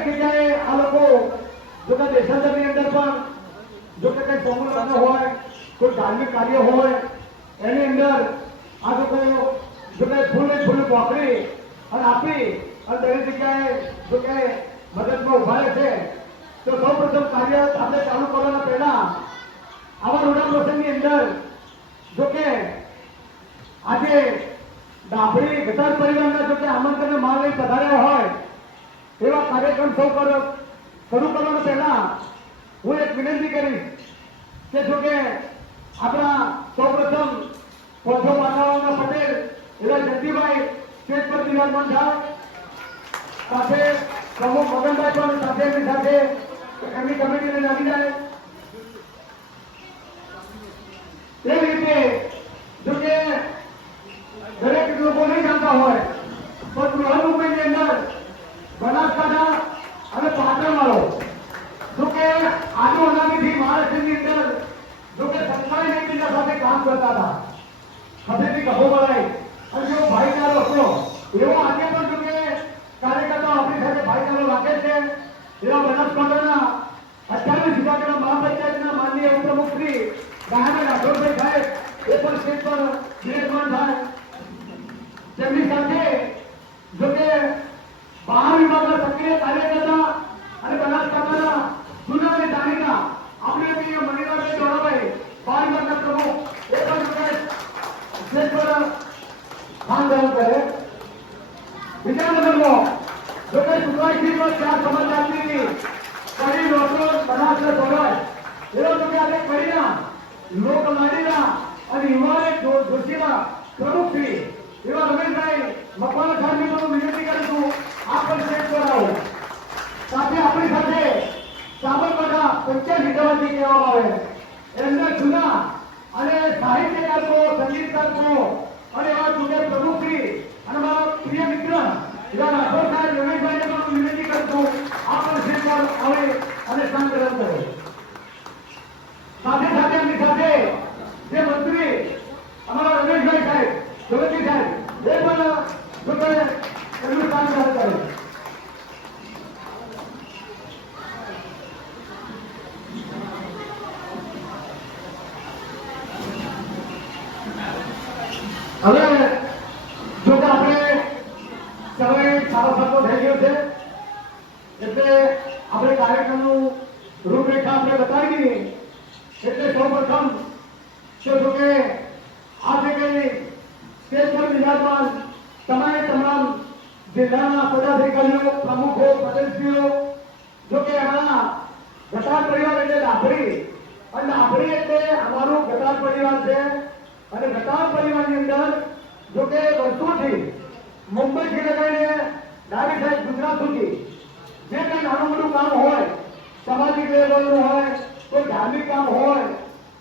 દરેક જગ્યાએ આ લોકો જો કે દેશાંતરની અંદર પણ જો કે કંઈ સંમેલન હોય, કોઈ ધાર્મિક કાર્ય હોય, એની અંદર આ લોકો જો કે ફૂલ પોકડી અને આપી અને દરેક જગ્યાએ જો કે મદદમાં ઉભા રહે છે. તો સૌ પ્રથમ કાર્ય આપણે ચાલુ કરવાના પહેલા આવા રોડા પ્રસંગની અંદર જો કે આજે ડાભડી ગટર પરિવારના જો કે આમંત્રણને માલ લઈ પધાર્યા હોય એવા કાર્યક્રમ શરૂ કરવાના પહેલા હું એક વિનંતી કરીશ કે જો કે આપણા સૌપ્રથમ પોઠો પાટાવાના પટેલ એવા જગદીભાઈ સ્ટેજ પર બિરાજમાન થાય, સાથે પ્રમુખ મગનભાઈ પણ સાથે એમની સાથે એમની કમિટીને આવી જાય. એ રીતે જો કે દરેક લોકો નહીં જાણતા હોય પણ બૃહદ મુંબઈની અંદર બનાસકાંઠા અને પાટણ વાળો જો કે આદુ અનામીથી મહારાષ્ટ્રની અંદર જો કે સરકારી એકબીજા સાથે કામ કરતા હતા, ખભેથી ખભો બનાવી અને જેવો ભાઈચારો હતો એવો આજે પણ જો કે કાર્યકર્તાઓ આપણી સાથે ભાઈચારો રાખે છે. એવા બનાસકાંઠાના 28 વિભાગના મહાપંચાયતના માનનીય ઉપપ્રમુખ શ્રી રાહના રાઠોડભાઈ સાહેબ એ પણ સ્ટેજ પર બિરાજમાન થાય. તેમની સાથે જો કે 12 વિભાગના સક્રિય કાર્યકર્તા અને બનાસકાંઠાના જૂના અને જાણીતા આપણે પ્રિય મણિલાલભાઈ દોડાભાઈ 12 વિભાગના પ્રમુખ એ પણ જો કે સ્ટેજ પર સ્થાન ગ્રહણ કરે. બીજા નંબરમાં જો કે સુભાષજીનો 4 સમાચારની કડી ડોક્ટર બનાસને દોડાય એવો જો કે આજે કડીના લોકલાડીના અને યુવાને જોશીના પ્રમુખ શ્રી એવા રમેશભાઈ મકવાણા સાહેબને પણ વિનંતી કરું છું આ પણ સ્ટેજ પર આવો. સાથે આપણી સાથે સાબરકાંઠા 85 જવાથી કહેવામાં આવે એમના જૂના અને સાહિત્યકારો, સંગીતકારો અને એવા જૂને પ્રમુખ શ્રી અને મારા પ્રિય મિત્ર એવા રાઠોડ સાહેબ રમેશભાઈને પણ વિનંતી કરું છું આ પણ સ્ટેજ પર આવે અને સ્થાન ગ્રહણ કરે. સાથે સાથે એમની સાથે જે મંત્રી અમારા રમેશભાઈ સાહેબ, જોગજી સાહેબ એ પણ એમનું કામ ચાલુ કરે. હવે જો કે આપણે સમય 7:30 થઈ ગયો છે એટલે આપણે કાર્યક્રમનું રૂપરેખા આપણે બતાવી દીધી. એટલે સૌપ્રથમ જો કે આ જે કઈ સ્ટેજ પર બિરાજમાન તમામ જિલ્લાના પદાધિકારીઓ, પ્રમુખો, પટેલશ્રીઓ જો કે એમાં ગટાર પરિવાર એટલે ડાભડી અને ડાભડી એટલે અમારું ગટાર પરિવાર છે અને ગટાર પરિવારની અંદર જો કે વર્ષોથી મુંબઈથી લગાવીને ડાબી સાઈડ ગુજરાત સુધી જે કંઈ નાનું મોટું કામ હોય, સામાજિક લેવલનું હોય, કોઈ ધાર્મિક કામ હોય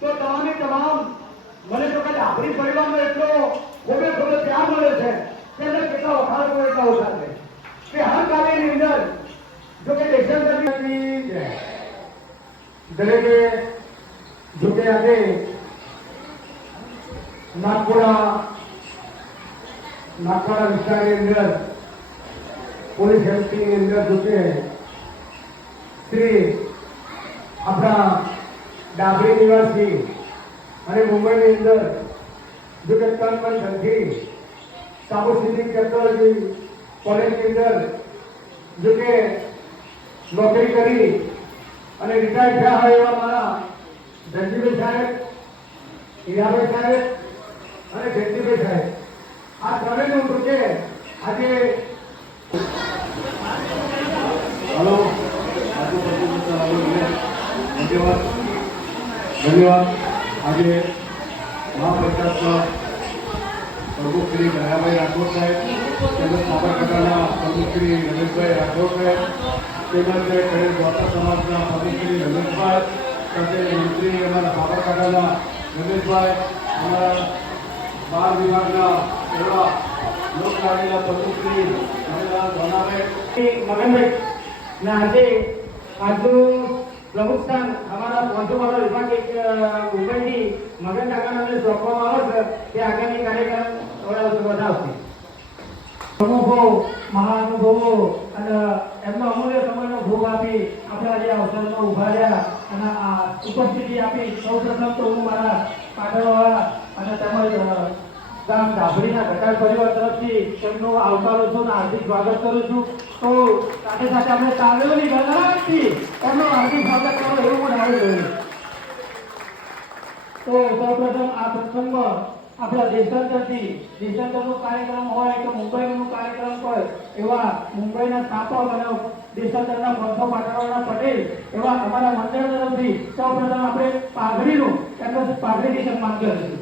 તો તમામ મને જો કે ડાભડી પરિવારનો એટલો ખોબે પ્યાર મળે છે કે એને કેટલા વખાણ કરો એટલા ઓછા છે કે હર કાર્યની અંદર જો કે દેશાંતરની દરેકે જો કે આજે નાગપુરા વિસ્તારની અંદર પોલીસ હેલ્થની અંદર જો કે શ્રી આપણા ડાભડી નિવાસી અને મુંબઈની અંદર જો કે તન ધનથી સાબુ સિટી ટેકનોલોજી કોલેજની અંદર જો કે નોકરી કરી અને રિટાયર થયા હોય એવા મારા ધનજીભાઈ સાહેબ, હીરાભાઈ સાહેબ અને જયંતિભાઈ સાહેબ આ ત્રણેયનું જો કે આજે ધન્યવાદ. આજે મહાપંચાયતના પ્રમુખ શ્રી દયાભાઈ રાઠોડ સાહેબ, તેમજ સાબરકાંઠાના પ્રમુખ શ્રી રમેશભાઈ રાઠોડ સાહેબ, તેમજ કડેલ દ્વારકા સમાજના પ્રમુખ શ્રી રમેશભાઈ, સાથે મંત્રી અમારા સાબરકાંઠાના રમેશભાઈ, અમારા 12 વિભાગના એવા લોકલાડીના પ્રમુખ શ્રી મણિલાલ ધોનાભાઈ, મગનભાઈ ના આજે આજનું પ્રમુખ સ્થાન અમારા પહોંચવાળા વિભાગ એક મુંબઈથી મગન કાકાને સોંપવામાં આવે છે તે આગામી કાર્યક્રમ વધારશે. પ્રમુખો, મહાનુભવો અને એમનો અમૂલ્ય સમયનો ભોગ આપી આપણા જે અવસરમાં ઉભા રહ્યા અને આ ઉપસ્થિતિ આપી સૌપ્રથમ તો હું મારા પાટણવાળા અને તેમજ ગામ ધાબળીના ઘટાડ પરિવાર તરફથી તેમનું આવકારું છું અને હાર્દિક સ્વાગત કરું છું. તો સાથે સાથે આપણે તાળીઓની ગણગણાટથી એમનું હાર્દિક સ્વાગત કરો એવું હું ધારું છું. તો સૌપ્રથમ આ પ્રસંગમાં આપણા દેશાંતરનો કાર્યક્રમ હોય કે મુંબઈનો કાર્યક્રમ હોય એવા મુંબઈના સ્થાપક અને દેશાંતરના પંથો પાટણવાળા પટેલ એવા અમારા મંડળ તરફથી સૌપ્રથમ આપણે પાઘડીનું એમનું પાઘડીથી સન્માન કરીશું.